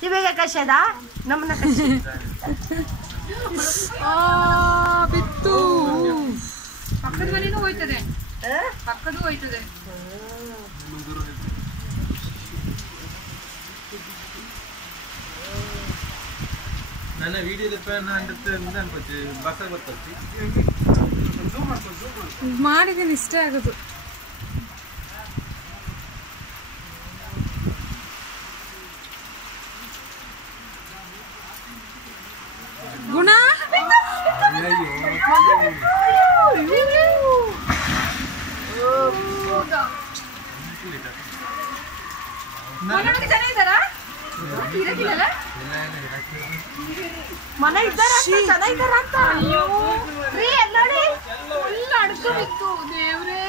ಕಿವಿಗೆ ಕಷದ ನಮ್ಮನ್ನ ಬಿತ್ತು ಪಕ್ಕದ ಮನೆನೂ ಹೋಯ್ತದೆ ಪಕ್ಕದೂ ಹೋಯ್ತದೆ ನನ್ನ ವಿಡಿಯೋದ ಪ್ಯಾನ್ ಅನ್ಕೋತಿ ಬಸ ಬರ್ತತಿ ಮಾಡಿದ್ದೀನಿ ಇಷ್ಟೇ ಆಗೋದು ಗುಣ ಮನೆ ಇದ್ದಾರ ಅಂತ ಅಯ್ಯೋ ನೋಡಿ ಫುಲ್ ಅಡ್ಕ ಬಿತ್ತು ದೇವ್ರೇ